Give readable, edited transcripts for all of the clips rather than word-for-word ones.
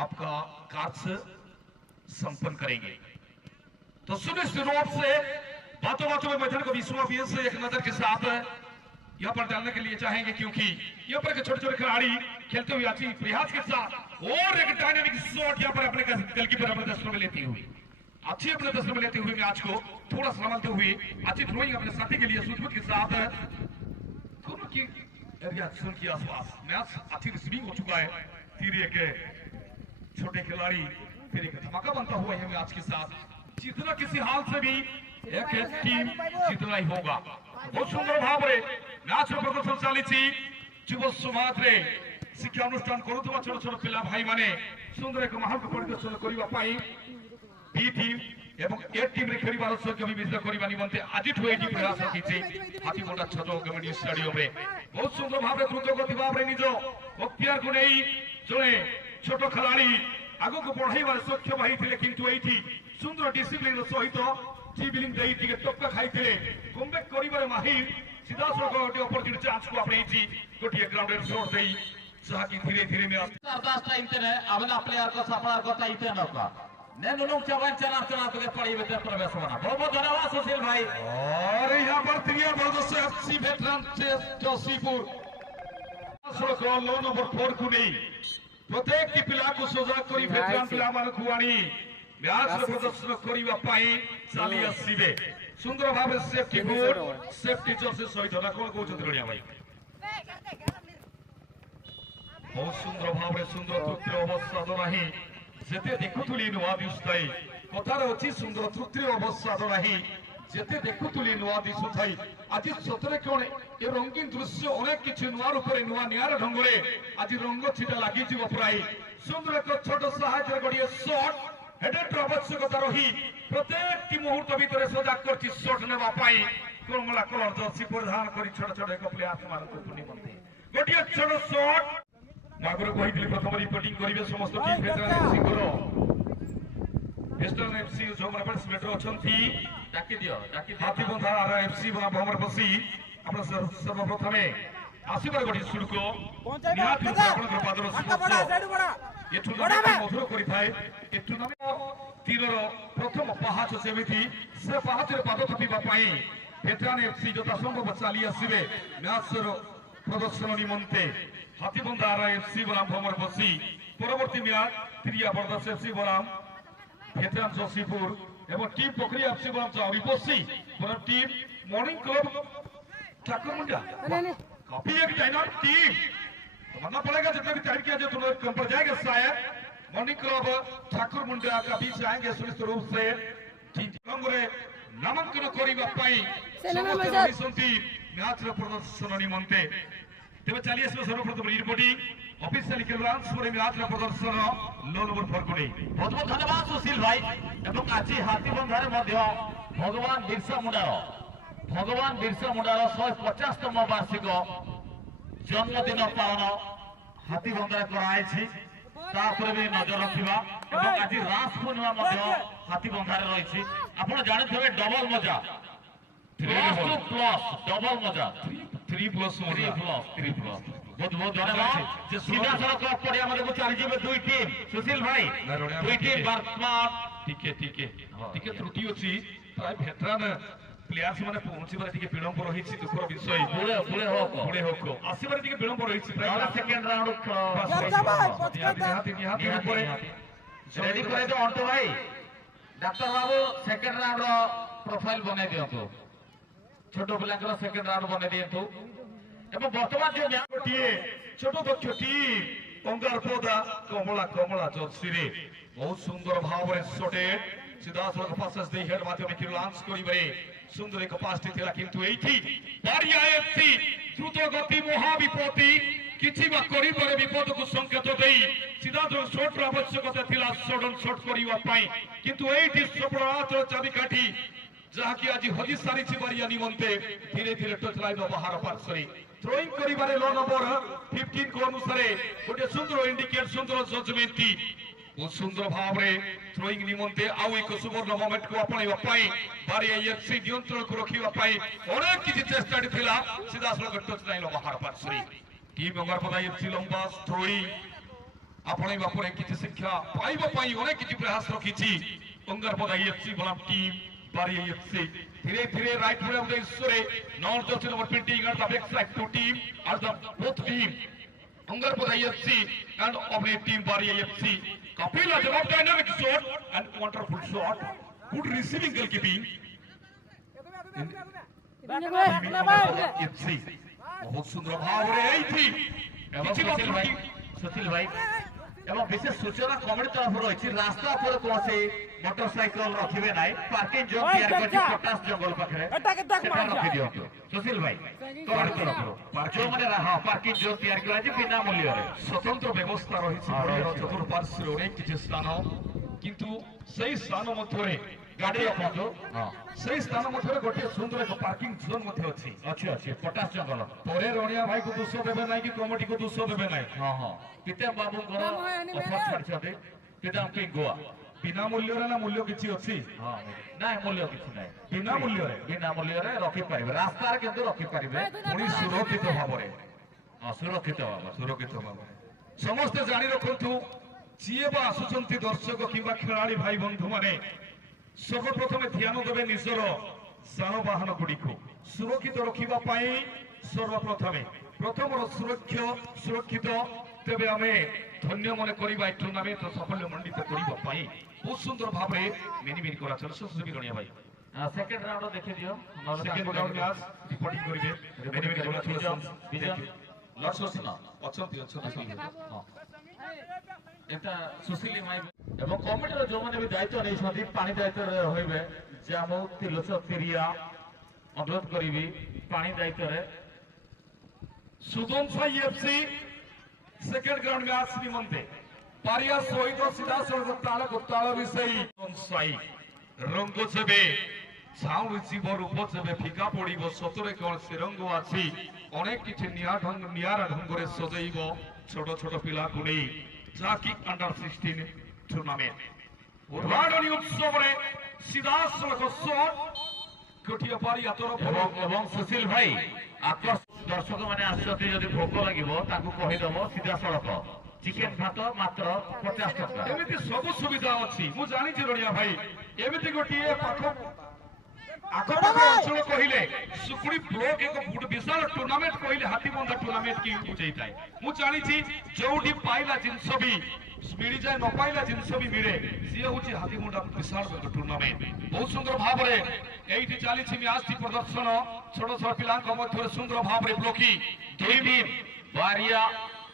आपका कार्य संपन्न करेंगे। तो सुनिश्चित रूप से बातों बातों में मैदान को विश्वास से एक नजर के साथ यहाँ पर डालने के लिए चाहेंगे, क्योंकि यहाँ पर छोटे छोटे खिलाड़ी खेलते हुए अच्छी प्रयास के साथ और एक डायनामिक शॉट यहाँ पर अपने गोलकीपर अपने दस्तों में लेती हुई अच्छी अपने दस्तों में लेते हुए मैच को थोड़ा संभालते हुए अच्छी थ्रोइंग अपने साथी के लिए सूझबूझ के साथ दोनों की एरिया के आसपास मैच अच्छी रिसीविंग हो चुका है। तीर के छोटे खिलाड़ी फिर एक धमाका बनता हुआ है मैच के साथ। जितना किसी हाल से भी एक टीम जितना ही होगा। बहुत सुंदर भाव मैच प्रदर्शन चली युव समाज शिक्षा अनुष्ठान करुवा छोट छोट पिला भाई माने सुंदर एक माहौल को प्रदर्शन करने बी टीम एवं ए टीम रे खेलिबार सौख्य विवेचना करबा निमंते आजिठ एटी प्रयास रखिছে हाथीकोटा छोट कम्युनिटी स्टेडियम रे। बहुत सुंदर भाव द्रुत गति भाव निज अख्तियार को नहीं जड़े छोट खिलाड़ी आगो को बढ़ाइबार सक्षम होइथिले, किंतु एठी सुंदर डिसिप्लिन सहित जीबिलिंग देई टिके टक्का खाइथिले कमबैक करिबार माहिर सीधा सड़क गोटे अपॉर्चुनिटी चांस को आपने एठी गोटे ग्राउंड शॉट देई जहाकी धीरे धीरे में 10 इंटने आबना प्लेयर को सापड़ा को ताइते नका नेनु लोग चवन चना चना के पड़ी में प्रवेश होना। बहुत बहुत धन्यवाद सुशील भाई। और यहाँ पर त्रिया बर्द से एफसी वेटरन से जोशीपुर सड़क लो नंबर 4 को नहीं प्रत्येक की पिला को सजा करी वेटरन पिला मान खुआनी मैच प्रदर्शन करिवा पाई चली आसीबे। सुंदर भाव सेफ्टी बोर्ड सेफ्टी जर्सी सहित ना कोन को चंद्रनिया भाई बहुत सुंदर भाव सुंदर तृतीय अवस्था तो नहीं जेते देखुथुली नुआ दिसुथाई कथार अछि सुंदर तृतीय अवस्था तो नहीं जेते देखुथुली नुआ दिसुथाई आज सतरे कोन ए रंगीन दृश्य अनेक किछि नुआ रूपरे नुआ नियार ढंगरे आज रंग छिटा लागि जीव प्राय सुंदर एक छोट सहायता गडिए शॉट हेडर आवश्यकता रही प्रत्येक की मुहूर्त भीतर सजाग करछि शॉट नेबा पाई कमला कलर जर्सी परिधान करी छोट छोट एक प्लेयर मानक निमंते गडिए छोट शॉट मागुर कहिथिले प्रथम रिपोर्टिंग करिवे समस्त टीम वेटरन एफसी करो वेस्टर्न एफसी जो हमर पार्टिसिपेटर अछंती डाकी दियो डाकी हाथी बंधा आर एफसी बना भमर बसी आपण सर्वप्रथमे आसीबार गडी शुल्क निहात आपण पादर स्पर्श ए टूर्नामेंट मधुर करि थाए ए टूर्नामेंट तीरर प्रथम पहाच सेमिति से पहाच रे पाद थपिबा पाई वेटरन एफसी जता संभव चाली आसीबे मैच प्रदर्शन निमंते हाथीबंधा आर एफसी बराम भमर बसी परवर्ती मैच त्रिया बर्दास एफसी बराम वेटरन जोशीपुर एवं टीम पोखरी एफसी बराम चाउरी बसी बराम टीम मॉर्निंग क्लब ठाकुरमुंडा काफी एक डायनामिक टीम तो मानना पड़ेगा जितना भी टाइम किया जो तुम कम पर जाएगा शायद मॉर्निंग क्लब ठाकुरमुंडा का बीच आएंगे सुनिश्चित रूप से नामांकन करिबा पाई समस्त मैच प्रदर्शन निमंते तेज चली आस सर्वप्रथम रिपोर्टिंग ऑफिशियल क्लियरेंस पर मैच प्रदर्शन लो नंबर 4 को नहीं। बहुत बहुत धन्यवाद सुशील भाई एवं आज हाथीबंधारे मध्य भगवान बिरसा मुंडार 150तम वार्षिक जन्मदिन पालन हाथीबंधारे कराई तापर भी नजर रखा एवं आज रास पूर्णिमा मध्य हाथीबंधारे रही आपन जानिथिबे डबल मजा प्लस डबल मजा 3 प्लस बहुत बहुत धन्यवाद। सीधा सड़क पड़िया को चली दुई टीम सुशील भाई दुई टीम वर्तमान टिके त्रुटि अछि प्राय वेटरन प्लेयर्स माने पहुंचीबार टिके विलंब रहिछि दुखर विषय बुले होको आसीबार टिके विलंब रहिछि प्राय सेकंड राउंड निहाती ऊपर रेडी करे तो अंटो भाई डॉक्टर बाबू सेकंड राउंड प्रोफाइल बने दियंतो छोटो पिलांकर सेकंड राउंड बने दियंतो एवं वर्तमान जो गोटे छोट दक्ष टीम अंगार पौधा कमला कमला जर्सी रे बहुत सुंदर भाव शॉटे सीधा सड़क पासेस दे हेड माध्यम के लॉन्च करिबे सुंदर एक पास थिला किंतु एठी बारिया एफसी द्रुत गति महाविपत्ति किछि बा करिबरे विपद को संकेत देई सीधा सड़क शॉट आवश्यकता थिला सडन शॉट करिवा पाई किंतु एठी सफलता चाबिकाठी जहा कि आज हजी सारी बारिया निमंते धीरे धीरे टच लाइन बाहर पार्श्वे थ्रोइंग करिबारे लो नंबर 15 को अनुसार गोटे सुंदर इंडिकेट सुंदर जजमेंट बहुत सुंदर भाव रे थ्रोइंग निमंते आउ एक सुवर्ण मोमेंट को अपनाइबा पाई बारिया एफसी नियंत्रण को रखिबा पाई अनेक किछि चेष्टा थिला सीधा सड़क टच लाइन बाहर पार्श्वे टीम अंगार पदा एफसी लंबा थ्रोइंग ଆପଣେଇବା ପରେ କିଛି ଶିକ୍ଷା ପାଇବା ପାଇଁ ଅନେକ କିଛି ପ୍ରୟାସ ରଖିଛି ଅଙ୍ଗରପଦା ଏଫସି ବନାମ ଟିମ୍ ବାରି ଏଫସି ଧୀରେ ଧୀରେ ରାଇଟ୍ ଫ୍ରମ୍ ଦ ଇସରେ ନନ୍ just in printing at the back side to team at the both team Angarpada FC and of a team Bari AFC. Kapila jawab dynamic shot and wonderful shot. Good receiving goalkeeping. FC बहुत सुंदर भाव रे आई थी सुशील भाई एवं विशेष सूचना committee तरफ रही रास्ता पर कौन से मोटरसाइकिल रखिबे नाही पार्किंग जोन तैयार करछि पटास जंगल पाखरे सेटा रखि दियो सुशील भाई तोर तरफ जो माने हां पार्किंग जोन तैयार करा छै बिना मूल्य रे स्वतंत्र व्यवस्था रही चतुर्पार्श्व अनेक किछि स्थान किंतु सही स्थान मध्यरे गाड़ी रखो हां सही स्थान मध्यरे गोटे सुंदर एक पार्किंग जोन मध्य अछि अछि पटास जंगल परे रणिया भाई को 200 देबे नाही कि कमिटी को 200 देबे नाही हां हां पिता बाबू घर ऑफर छाड़ छे पिता पे गोवा बिना मूल्य रे ना मूल्य किछि अछि हां ना मूल्य किछि नाही बिना मूल्य रे रखि परिबे रास्ता रे केंदो रखि परिबे पुनी सुरक्षित भाबरे सुरक्षित भाबरे समस्त जानि रखंतु जिए बा आसुचंती दर्शक किबा खेलाड़ी भाई बंधु माने सर्वप्रथम ध्यान देबे निजर सानवाहन गुडी को सुरक्षित रखिबा पाई प्रथम सुरक्षित तेबे आमे धन्य मन करिबा ए टूर्नामेंट सफल मंडित करिबा पाई बहुत सुंदर भाबरे मेनिमिन करा चलस सुबी रणिया भाई सेकंड राउंड देखि दियो सेकंड राउंड मैच रिपोर्टिंग करिवे मेनिमिन करा चलस विजन लक्ष्य ना अछंती हां एटा सुशील भाई एवं कमिटी जो माने भी दायित्व नै छथि पानी दायित्व होइबे जामो तिलस तिरिया अनुरोध करिवि पानी दायित्व रे सुदन साई एफसी सेकंड ग्राउंड मैच निमंते पारिया सहित सीधा सड़क ताल विषयी साई रंग सेबे साउंड रिसीवर रूप सेबे फिका पड़िबो सतरे कोन से रंग आछि अनेक किछि नियारा ढंग रे सजैबो छोट छोट पिला कुनी जाकी अंडर 16 टूर्नामेंट उद्घाटन उत्सव रे सीधा सड़क शॉट कोटिया पारिया तरफ एवं सुशील भाई आकर्ष दर्शक माने आछथि जदि भोक लागिबो ताकू कहि दबो सीधा सड़क चिकेन भात मात्र 50 टका एमिति सब सुविधा अछि मु जानि छि रणिया भाई एमिति गोटिए पाख आखपाख अंचल कहिले सुकुड़ी ब्लॉक एक बुड विशाल टूर्नामेंट कहिले हाथीबंधा टूर्नामेंट की बुझाई थाए मु जानि छि जोडी पाइला जिंस भी मिली जाए न पाइला जिंस भी मिले सी होछि हाथीबंधा विशाल टूर्नामेंट बहुत सुंदर भाव रे एठी चाली छि मैच थी प्रदर्शन छोट छोट पिलांक मध्य सुंदर भाव रे ब्लॉकी दुई टीम बारिया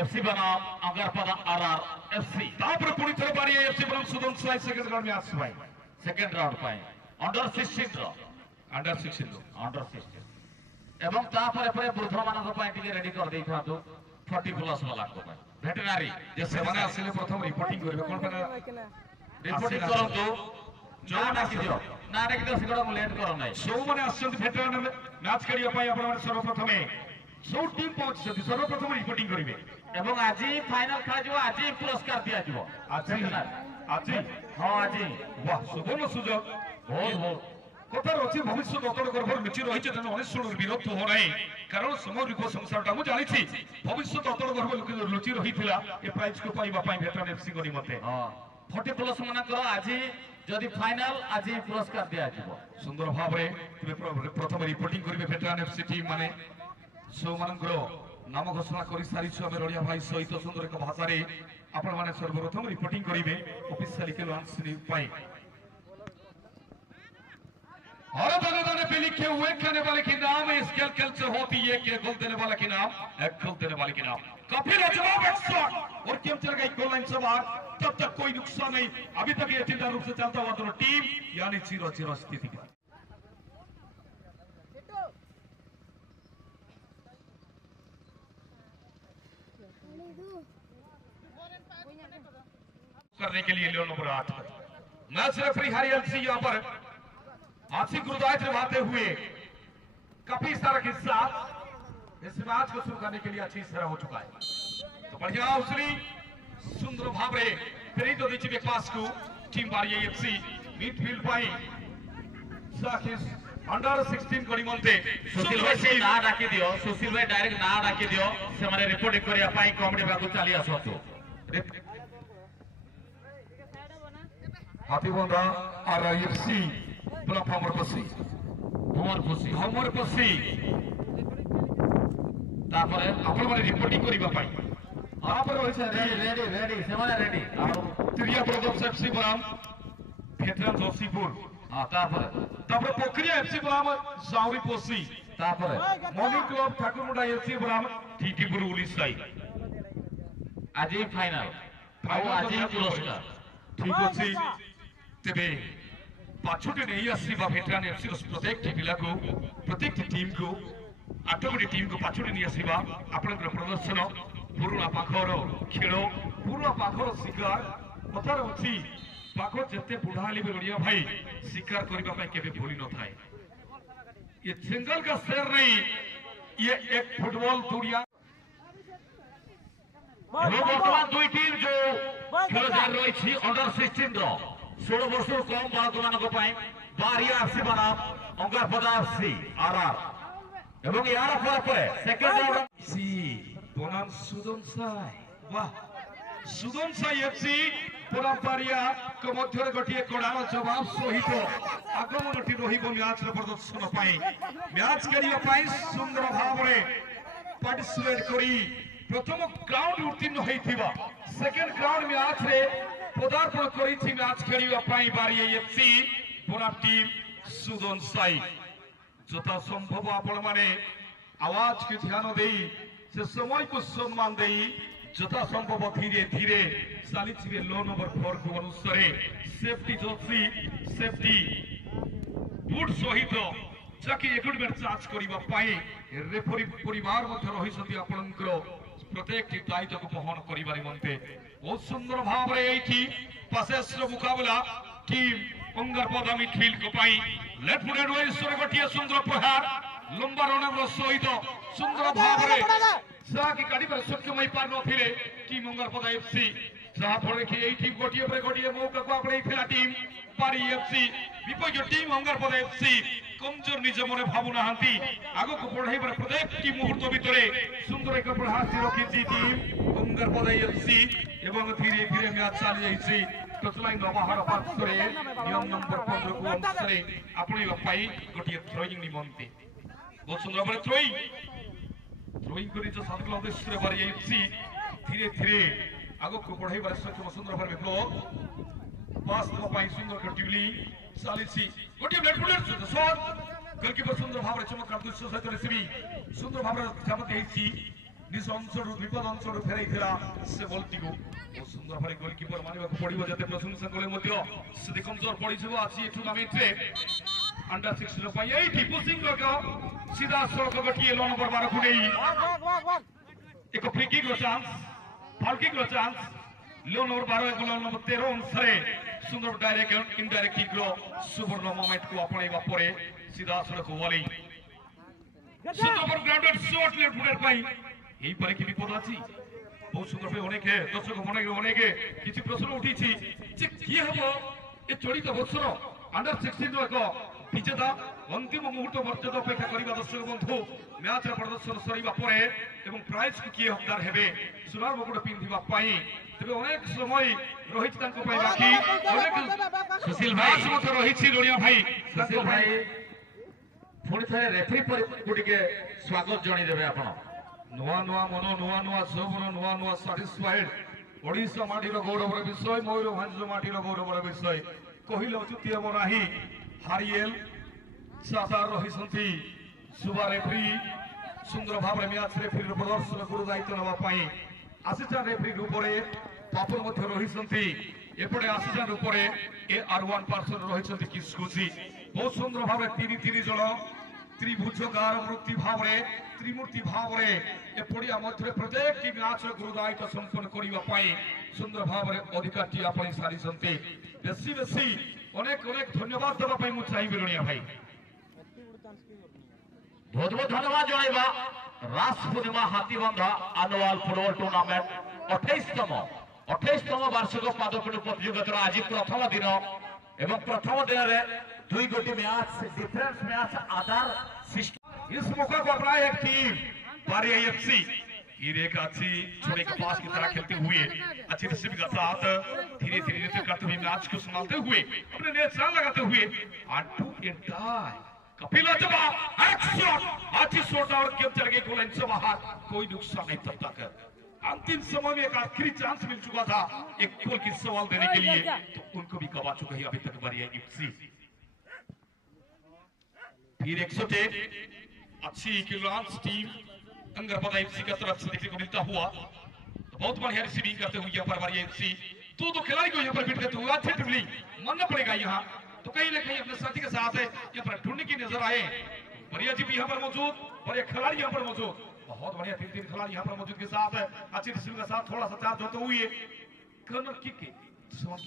एफसी बनाम अंगरपदा आरआर एफसी तापर पुनी थर बारिया एफसी बनाम Sudan Sai second round match भाई सेकंड राउंड पाए अंडर 16 रो अंडर 16 एवं तापर परे वृद्ध मानक पाए टिके रेडी कर देई थातो 40 प्लस वाला को पाए वेटरनरी जे सेमाने आसिले प्रथम रिपोर्टिंग करबे कोन पना रिपोर्टिंग करंतु जो ना कि दियो ना रे कि सिगड़ को लेट करो नै सो माने आछंती वेटरनरी मैच करिया पाई आपण माने सर्वप्रथमे सो टीम पहुंचछथि सर्वप्रथम रिपोर्टिंग करिवे एवं आजी फाइनल खा जो आजी पुरस्कार दिया जिवो आजी हां आजी वाह सुबह सुजोग बहुत कथार अच्छी भविष्य दतड़ गर्भ लुचि रही है तेना अनेक विरोध हो ना कारण सामरिक संसारटा मुझे जानी भविष्य दतड़ गर्भ लुचि रही ए प्राइज को पाइबा वेटरन एफसी को निमते 40 प्लस मानकर आज जदि फाइनल आज पुरस्कार दिया जिवो सुंदर भाव रे प्रथम रिपोर्टिंग करिवे वेटरन एफसी टीम माने सो मानकर नाम घोषणा कर सारी आम रड़िया भाई सहित सुंदर एक भाषा आपण माने सर्वप्रथम रिपोर्टिंग करिवे ऑफिशियली के लॉन्च पाई हर दाने दाने पे लिखे हुए कहने वाले के नाम इस खेल से होती है कि गोल देने वाला के नाम एक गोल देने वाले के नाम काफी लाजवाब एक शॉट और गेम चल गई गोल लाइन से बाहर तब तक कोई नुकसान नहीं अभी तक ये चिंता रूप से चलता हुआ दोनों टीम यानी 0-0 स्थिति का करने के लिए नंबर 8 मैच रेफरी हरियाल सिंह यहां पर आंशिक गुरुदायित्व निभाते हुए काफी सारा हिस्सा इस मैच को शुरू करने के लिए अच्छी तरह हो चुका है तो बढ़िया उसरी सुंदर भावरे फिर तो दीजिए पास को टीम बारिया एफसी मिडफील्ड पाई साकिस अंडर 16 को निमंते सुशील भाई से ना डाकी दियो सुशील भाई डायरेक्ट ना डाकी दियो से माने रिपोर्टिंग करिया पाई कमेडी बाकू चली आसतो हाथीबंधा और एफसी बोला भमरपसी तापर आपण माने रिपोर्टिंग करिबा पाई तापर होइছে रेडी सेमाने रेडी त्रिया ब्रदर्स एफसी बराम भेटरान जोशीपुर हां तापर पोखरिया एफसी बराम जाउरी पोसी तापर मॉर्निंग क्लब ठाकुरमुंडा एफसी बराम टीटीपुर उड़ीसाई आज फाइनल आज पुरस्कार ठीक अछि तेबे पाछुटे नहीं आसीबा भेटरान एफसी प्रत्येक पिला को प्रत्येक टीम को 8 गोटी टीम को पाछुटे नहीं आसीबा आपनकर प्रदर्शन पुरुणा पाखर खेल पुरुणा पाखर शिकार कथार अछि पाख जते बुढ़ा हेले भी गड़िया भाई शिकार करबा पाई केबे भूली न थाए ये सिंगल का शेर नहीं ये एक फुटबॉल दुनिया वर्तमान दुई टीम जो खेल जारी रही अंडर 16 रो 16 वर्ष कम बालक मानक बारिया एफसी बनाम अंगारपदा एफसी आरआर এবং ইয়ার পরে সেকেন্ড রাউন্ড सी बनाम सुदन साई वाह सुदन साई एफसी परंपरिया को मध्य गोटे कड़ार जवाब सहित आगमनटी रहिब मैच प्रदर्शन पाई मैच खेलिया पाई सुंदर भाव में पार्टिसिपेट करी प्रथम ग्राउंड उत्तीर्ण होइथिबा सेकेंड ग्राउंड मैच रे पदार्पण करिछि मैच खेलिया पाई बारिया एफसी बनाम टीम सुदन साई जथा संभव आपण माने आवाज के ध्यान देई से समय को सम्मान देई जथा संभव धीरे धीरे चली लो नंबर 4 को अनुसार सेफ्टी जर्सी सेफ्टी बुट सहित जाके इक्विपमेंट चार्ज करिबा पाई रेफरी परिवार मध्य रही सती आपनकर प्रत्येक दायित्व को बहन करिबा निमंते बहुत सुंदर भाव रे एठी पासेस्र मुकाबला टीम अंगारपदा मिडफील्ड को पाई लेफ्ट फुटेड वेस्टर गोटिया सुंदर प्रहार लंबा रनर सहित सुंदर भाव रे साकी गाड़ी पर सक्षम पार नथिले टीम अंगारपदा एफसी जहा फळे कि एई टीम गोटिया पर गोटिया मौका को आपणे थिला टीम पारी एफसी विपक्ष टीम अंगारपदा एफसी कमजोर निज मने भाबु नाहंती आगो को बढ़ाइबार प्रत्येक टीम मुहूर्त भितरे सुंदर एक प्रहार रखिछि टीम अंगारपदा एफसी एवं धीरे धीरे मैच चली जाइछि टचलाइन बाहर पार्श्वरे नियम नंबर 15 को अनुसार आपणी पाई गोटिए थ्रोइंग निमंते बहुत सुंदर भाव थ्रोइंग करी जो सात क्लब से बारी एफसी धीरे धीरे आगो को बढ़ाइबार सक्षम सुंदर भाव ब्लॉक पास को पाई सुंदर कटिवली सालिसी गोटिए लेफ्ट फुटेड शॉट गोलकीपर सुंदर भाव चमत्कार दृश्य सहित रिसीवी सुंदर भाव जामते हेछि निज अंचल विपद अंचल फेराई से बॉलटी को बहुत सुंदर भाव गोलकीपर मानिबा को पड़िबो जते प्रशंसा कले मध्य से कमजोर पड़िछबो आछि टूर्नामेंट रे अंडर 16 पाई एठी पुशिंग लगा सीधा सड़क गटिए लो नंबर 12 को नहीं एक फ्री किक रो चांस फाउल किक रो चांस लो नंबर 12 को लो नंबर 13 अनुसार सुंदर डायरेक्ट इनडायरेक्ट किक रो सुवर्ण मोमेंट को अपनाइबा परे सीधा सड़क वाली सुंदर ग्राउंडेड शॉट लेफ्ट फुटेड पाई এই পরে কি বিপদ আছে बहुत सुंदर भाई अनेके दर्शक अनेके किसी प्रश्न उठी जे कि हबो ए चलित वर्षर अंडर 16 रो एक विजेता अंतिम मुहूर्त मर्यादा अपेक्षा करिबा दर्शक बंधु मैच रे प्रदर्शन सरीबा परे एवं प्राइज को किए हकदार हेबे सुनार मुकुट पिंधिबा पाई तबे अनेक समय रहित तांको पाई बाकी अनेक सुशील भाई मत रहिछि लोनिया भाई सुशील भाई पुणी थे रेफरी पर गुटिके स्वागत जणी देबे आपण नुआ नुआ मन नुआ नुआ सबन नुआ नुआ सैटिस्फाइड ओडिशा माटीर गौरवर विषय मयूरभंज माटीर गौरवर विषय कहिल अच्युति हम नाही हारिएल सादार रहिसंती सुबा रेफरी सुंदर भाव मैच रेफरी प्रदर्शन गुरु दायित्व नवा पाई असिस्टेंट रेफरी रूपरे पापुर मध्य रहिसंती एपटे असिस्टेंट रूपरे AR1 पर्सन रहिसंती किसकुची बहुत सुंदर भाव 3 जन त्रिभुजकार मूर्ति भाव त्रिमूर्ति भाव एपड़िया मध्य प्रत्येक टीम मैच गुरु दायित्व संपन्न करने सुंदर भाव अधिकार टी आप सारी बेसी बेसी अनेक अनेक धन्यवाद देवाई मुझे चाहिए रनिया भाई बहुत बहुत धन्यवाद जनइबा रास पूर्णिमा हाथीबंधा आनुआल फुटबॉल टूर्नामेंट 28तम वार्षिक पादपीठ प्रतियोगितार आज प्रथम दिन एवं प्रथम दिन में 2 गोटी मैच डिफरेंस मैच आधार सिस्टम इस मौका को अपनाए एक टीम बारी एफसी फिर एक अच्छी छोटे कपास की तरह खेलते हुए अच्छी रिसीव के साथ धीरे धीरे रिसीव करते हुए मैच को संभालते हुए अपने नेट रन लगाते हुए कपिला जवाब अच्छी शॉट और गेम चल गई गोल से बाहर, कोई नुकसान नहीं तब तक। अंतिम समय में एक आखिरी चांस मिल चुका था एक गोल की सवाल देने के लिए, तो उनको भी गवा चुके हैं अभी तक बरिया एफसी। फिर 110 अच्छी किलांस टीम अंगरपदा एफसी की तरफ से देखने को मिलता हुआ, तो बहुत बढ़िया रिसीविंग करते हुए यहाँ पर बरिया एफसी दो खिलाड़ी को यहाँ पर बीट करते हुए अच्छे ड्रिबलिंग मानना पड़ेगा यहाँ, तो कहीं ना कहीं अपने साथी के साथ यहाँ पर ढूंढने की नजर आए। बरिया जी भी यहाँ पर मौजूद, बरिया खिलाड़ी यहाँ पर मौजूद, बहुत बढ़िया तीन खिलाड़ी यहाँ पर मौजूद के साथ अच्छी रिसीविंग के साथ थोड़ा सा चार्ज होते हुए कर्नर किक के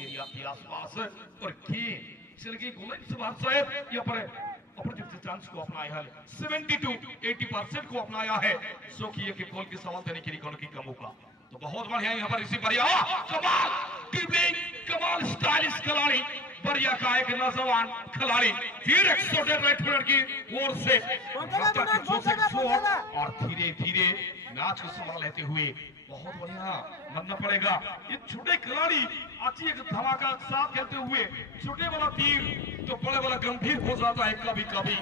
एरिया के आसपास और गेम चल गई गोल से बाहर शायद यहाँ पर अपॉर्चुनिटी चांस को अपनाया है 70-80% को अपनाया है, सो कि ये गोल के सवाल देने के लिए कॉर्नर किक का मौका, तो बहुत बढ़िया यहाँ पर रिसीव बढ़िया कमाल ड्रिबलिंग कमाल स्टाइलिश खिलाड़ी बढ़िया का एक नौजवान खिलाड़ी फिर 110 राइट फील्डर की ओर से और धीरे धीरे मैच को संभाल लेते हुए बहुत बढ़िया मानना पड़ेगा ये छोटे खिलाड़ी अच्छी एक धमाका साथ खेलते हुए छोटे वाला तीर तो बड़े वाला गंभीर हो जाता है कभी कभी।